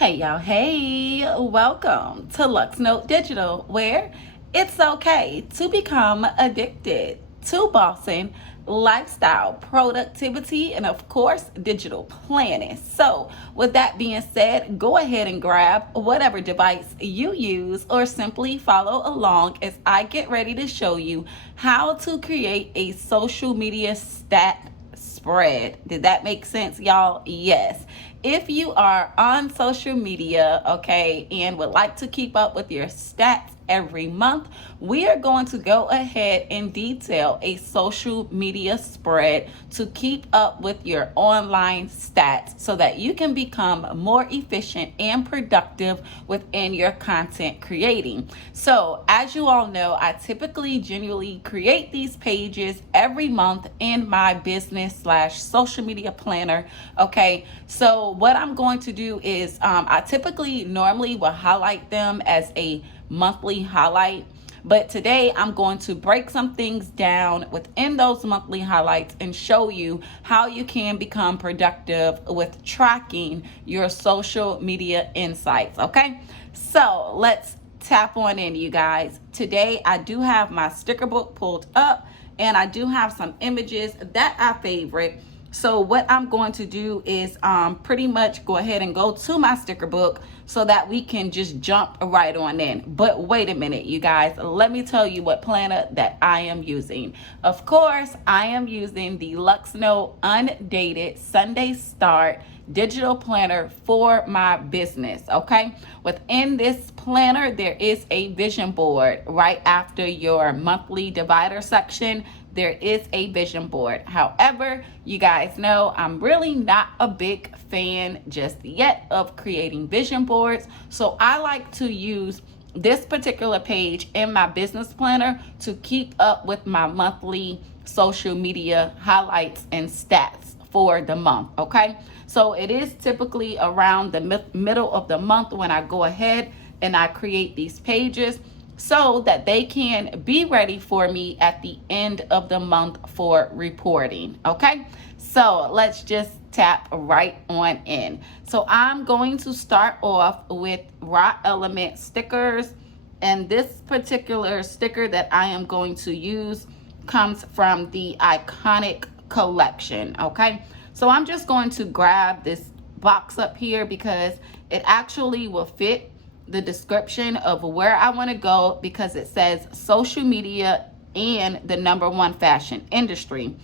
Hey y'all, hey, welcome to Luxnotedigital, where it's okay to become addicted to bossing, lifestyle, productivity, and of course, digital planning. So, with that being said, go ahead and grab whatever device you use or simply follow along as I get ready to show you how to create a social media stat spread. Did that make sense, y'all? Yes. If you are on social media, okay, and would like to keep up with your stats every month, we are going to go ahead and detail a social media spread to keep up with your online stats so that you can become more efficient and productive within your content creating. So, as you all know, I typically genuinely create these pages every month in my business slash social media planner. Okay, so what I'm going to do is I typically normally will highlight them as a monthly highlight. But today I'm going to break some things down within those monthly highlights and show you how you can become productive with tracking your social media insights. Okay, so let's tap on in, you guys. Today I do have my sticker book pulled up and I do have some images that I favorite. So what I'm going to do is pretty much go ahead and go to my sticker book so that we can just jump right on in. But wait a minute, you guys, let me tell you what planner that I am using. Of course, I am using the Luxnote Undated Sunday Start digital planner for my business. Okay, within this planner there is a vision board right after your monthly divider section. There is a vision board. However, you guys know I'm really not a big fan just yet of creating vision boards, so I like to use this particular page in my business planner to keep up with my monthly social media highlights and stats for the month. Okay, so it is typically around the middle of the month when I go ahead and I create these pages so that they can be ready for me at the end of the month for reporting. Okay, so let's just tap right on in. So I'm going to start off with raw element stickers, and this particular sticker that I am going to use comes from the Iconic collection. Okay, so I'm just going to grab this box up here because it actually will fit the description of where I want to go, because it says social media and the #1 fashion industry,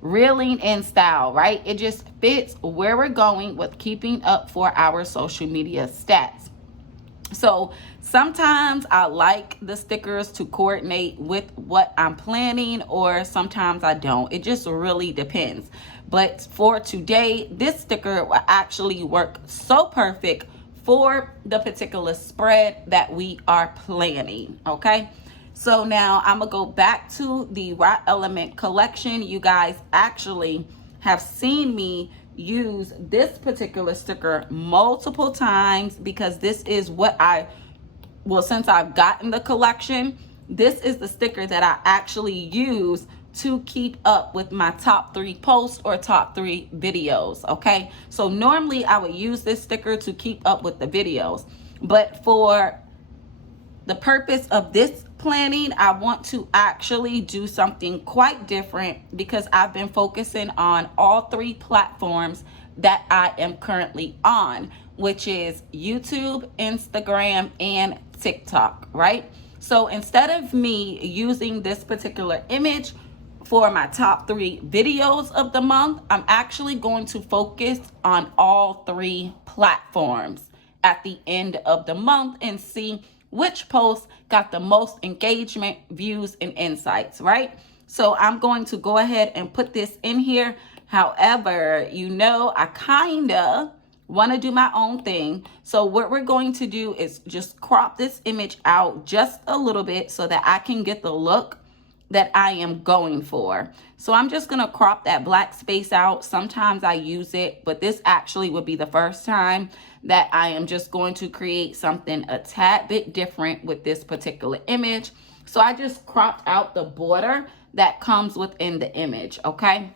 reeling in style, right? It just fits where we're going with keeping up for our social media stats. So sometimes I like the stickers to coordinate with what I'm planning, or sometimes I don't. It just really depends. But for today, this sticker will actually work so perfect for the particular spread that we are planning. Okay, so now I'm gonna go back to the raw element collection. You guys actually have seen me use this particular sticker multiple times because this is what since I've gotten the collection, this is the sticker that I actually use to keep up with my top 3 posts or top 3 videos. Okay, so normally I would use this sticker to keep up with the videos, but for the purpose of this planning, I want to actually do something quite different because I've been focusing on all 3 platforms that I am currently on, which is YouTube, Instagram, and TikTok, right? So instead of me using this particular image for my top 3 videos of the month, I'm actually going to focus on all 3 platforms at the end of the month and see which post got the most engagement, views, and insights, right? So I'm going to go ahead and put this in here. However, you know, I kinda want to do my own thing. So what we're going to do is just crop this image out just a little bit so that I can get the look that I am going for. So I'm just gonna crop that black space out. Sometimes I use it, but this actually would be the first time that I am just going to create something a tad bit different with this particular image. So I just cropped out the border that comes within the image, okay?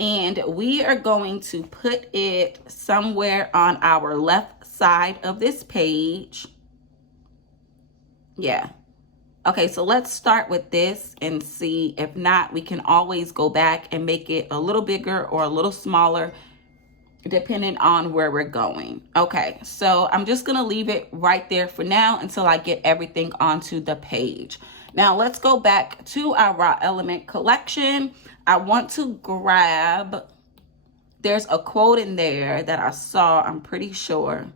And we are going to put it somewhere on our left side of this page. Yeah. Okay, so let's start with this and see. If not, we can always go back and make it a little bigger or a little smaller depending on where we're going. Okay, so I'm just gonna leave it right there for now until I get everything onto the page. Now let's go back to our raw element collection. I want to grab, there's a quote in there that I saw, I'm pretty sure,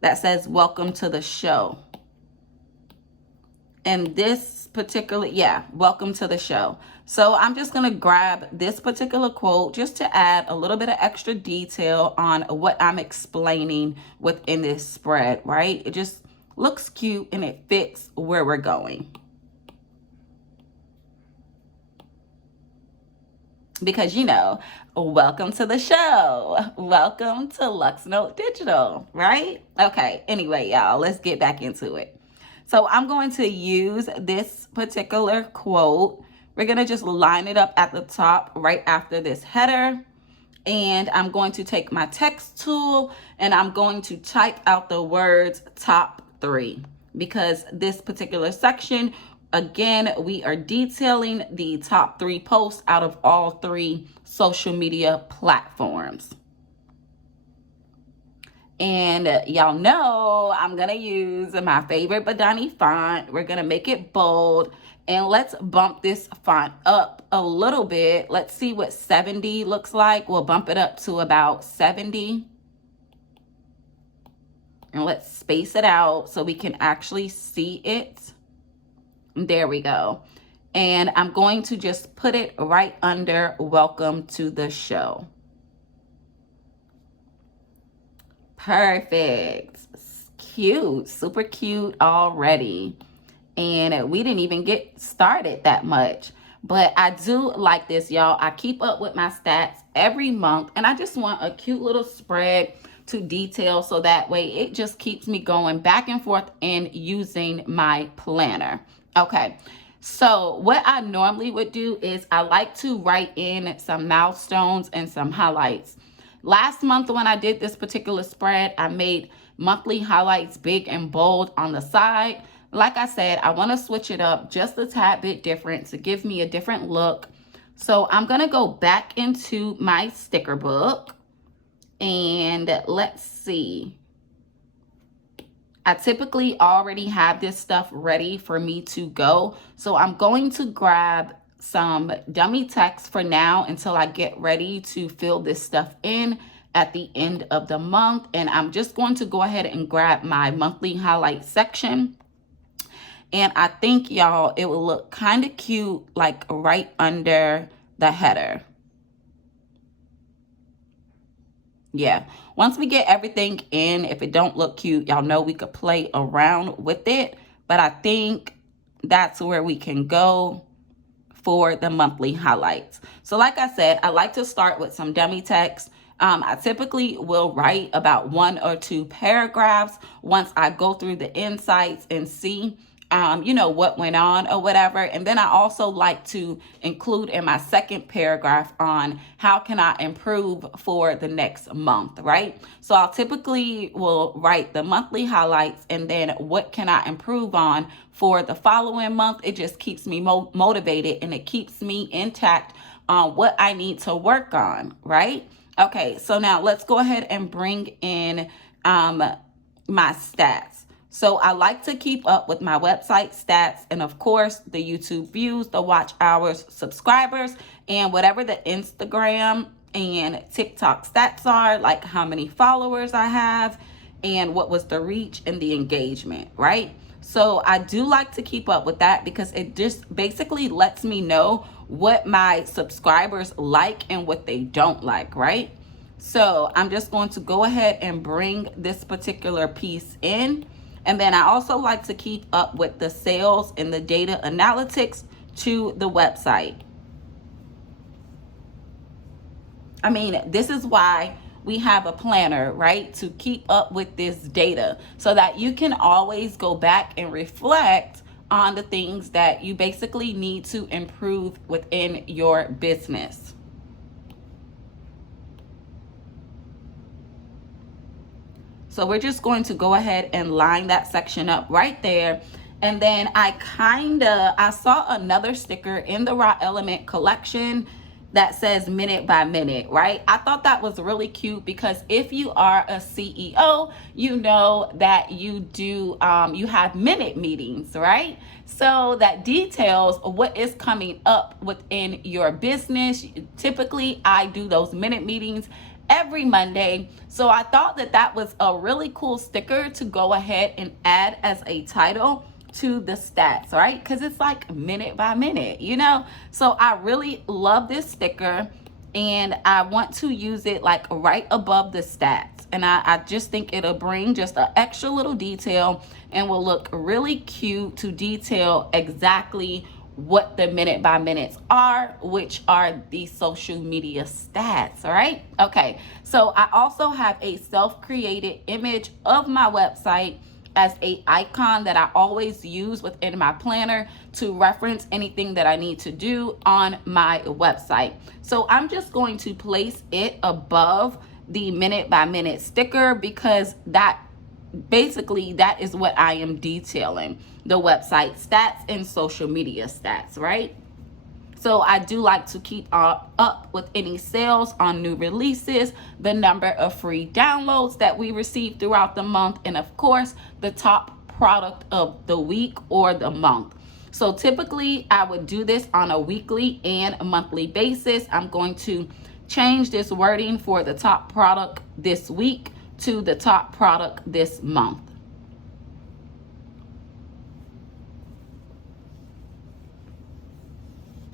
that says, "Welcome to the show." And this particular, yeah, welcome to the show. So I'm just going to grab this particular quote just to add a little bit of extra detail on what I'm explaining within this spread, right? It just looks cute and it fits where we're going. Because, you know, welcome to the show. Welcome to Luxnotedigital, right? Okay, anyway, y'all, let's get back into it. So I'm going to use this particular quote. We're going to just line it up at the top right after this header. And I'm going to take my text tool and I'm going to type out the words top 3, because this particular section, again, we are detailing the top 3 posts out of all 3 social media platforms. And y'all know I'm going to use my favorite Badani font. We're going to make it bold. And let's bump this font up a little bit. Let's see what 70 looks like. We'll bump it up to about 70. And let's space it out so we can actually see it. There we go. And I'm going to just put it right under "Welcome to the show." Perfect. Cute. Super cute already. And we didn't even get started that much. But I do like this, y'all. I keep up with my stats every month. And I just want a cute little spread to detail, so that way it just keeps me going back and forth and using my planner. Okay. So what I normally would do is I like to write in some milestones and some highlights. Last month when I did this particular spread, I made monthly highlights big and bold on the side. Like I said, I want to switch it up just a tad bit different to give me a different look. So I'm going to go back into my sticker book and let's see. I typically already have this stuff ready for me to go. So I'm going to grab some dummy text for now until I get ready to fill this stuff in at the end of the month. And I'm just going to go ahead and grab my monthly highlight section. And I think, y'all, it will look kind of cute, like right under the header. Yeah, once we get everything in, if it don't look cute, y'all know we could play around with it. But I think that's where we can go for the monthly highlights. So like I said, I like to start with some dummy text. I typically will write about 1 or 2 paragraphs once I go through the insights and see you know, what went on or whatever. And then I also like to include in my second paragraph on how can I improve for the next month, right? So I'll typically will write the monthly highlights and then what can I improve on for the following month. It just keeps me motivated and it keeps me intact on what I need to work on, right? Okay, so now let's go ahead and bring in my stats. So I like to keep up with my website stats and of course the YouTube views, the watch hours, subscribers, and whatever the Instagram and TikTok stats are, like how many followers I have and what was the reach and the engagement, right? So I do like to keep up with that because it just basically lets me know what my subscribers like and what they don't like, right? So I'm just going to go ahead and bring this particular piece in. And then I also like to keep up with the sales and the data analytics to the website. I mean, this is why we have a planner, right? To keep up with this data so that you can always go back and reflect on the things that you basically need to improve within your business. So we're just going to go ahead and line that section up right there. And then I saw another sticker in the Raw Element collection that says minute by minute, right? I thought that was really cute because if you are a CEO, you know that you have minute meetings, right? So that details what is coming up within your business. Typically, I do those minute meetings every Monday. So I thought that was a really cool sticker to go ahead and add as a title to the stats, right? Because it's like minute by minute, you know? So I really love this sticker and I want to use it like right above the stats. And I just think it'll bring just an extra little detail and will look really cute to detail exactly what the minute by minutes are, which are the social media stats, all right? Okay, so I also have a self-created image of my website as a icon that I always use within my planner to reference anything that I need to do on my website. So I'm just going to place it above the minute by minute sticker because that is what I am detailing, the website stats and social media stats, right? So I do like to keep up with any sales on new releases, the number of free downloads that we receive throughout the month, and of course, the top product of the week or the month. So typically, I would do this on a weekly and a monthly basis. I'm going to change this wording for the top product this week to the top product this month.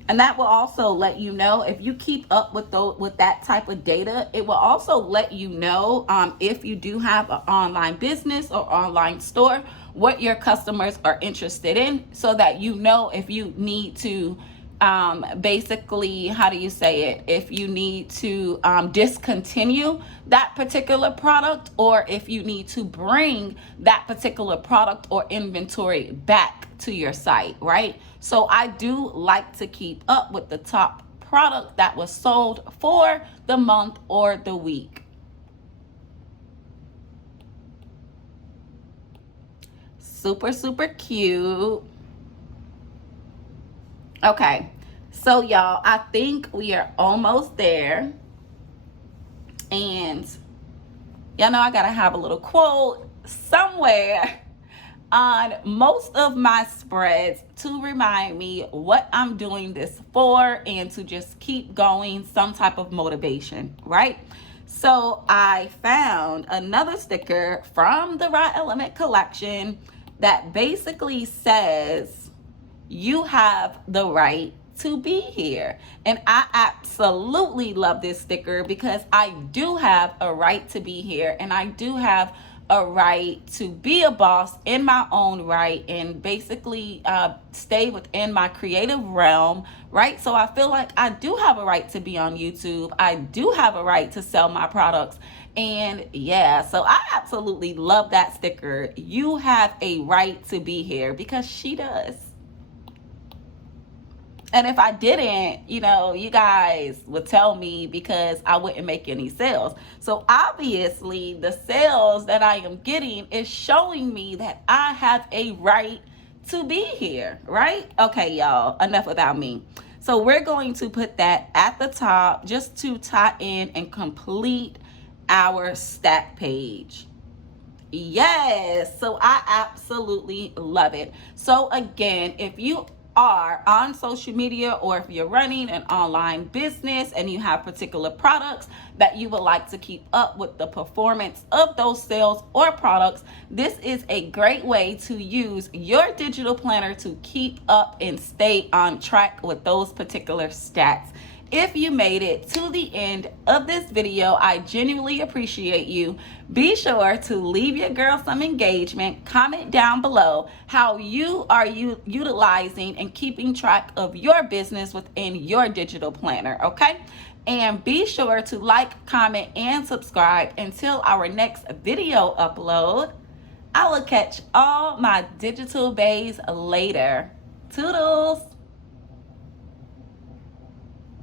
And that will also let you know if you keep up with that type of data. It will also let you know if you do have an online business or online store, what your customers are interested in, so that you know if you need to basically, how do you say it? If you need to discontinue that particular product, or if you need to bring that particular product or inventory back to your site, right? So I do like to keep up with the top product that was sold for the month or the week. Super, super cute. Okay, so y'all, I think we are almost there. And y'all know I gotta have a little quote somewhere on most of my spreads to remind me what I'm doing this for and to just keep going, some type of motivation, right? So I found another sticker from the Raw Element collection that basically says, you have the right to be here. And I absolutely love this sticker because I do have a right to be here, and I do have a right to be a boss in my own right and basically stay within my creative realm, right? So I feel like I do have a right to be on YouTube. I do have a right to sell my products. And yeah, so I absolutely love that sticker. You have a right to be here, because she does. And if I didn't, you know, you guys would tell me because I wouldn't make any sales. So obviously the sales that I am getting is showing me that I have a right to be here, right? Okay, y'all, enough about me. So we're going to put that at the top just to tie in and complete our stack page. Yes, so I absolutely love it. So again, if you are on social media, or if you're running an online business and you have particular products that you would like to keep up with the performance of those sales or products, this is a great way to use your digital planner to keep up and stay on track with those particular stats. If you made it to the end of this video, I genuinely appreciate you. Be sure to leave your girl some engagement. Comment down below how you are utilizing and keeping track of your business within your digital planner, okay? And be sure to like, comment, and subscribe until our next video upload. I will catch all my digital bays later. Toodles!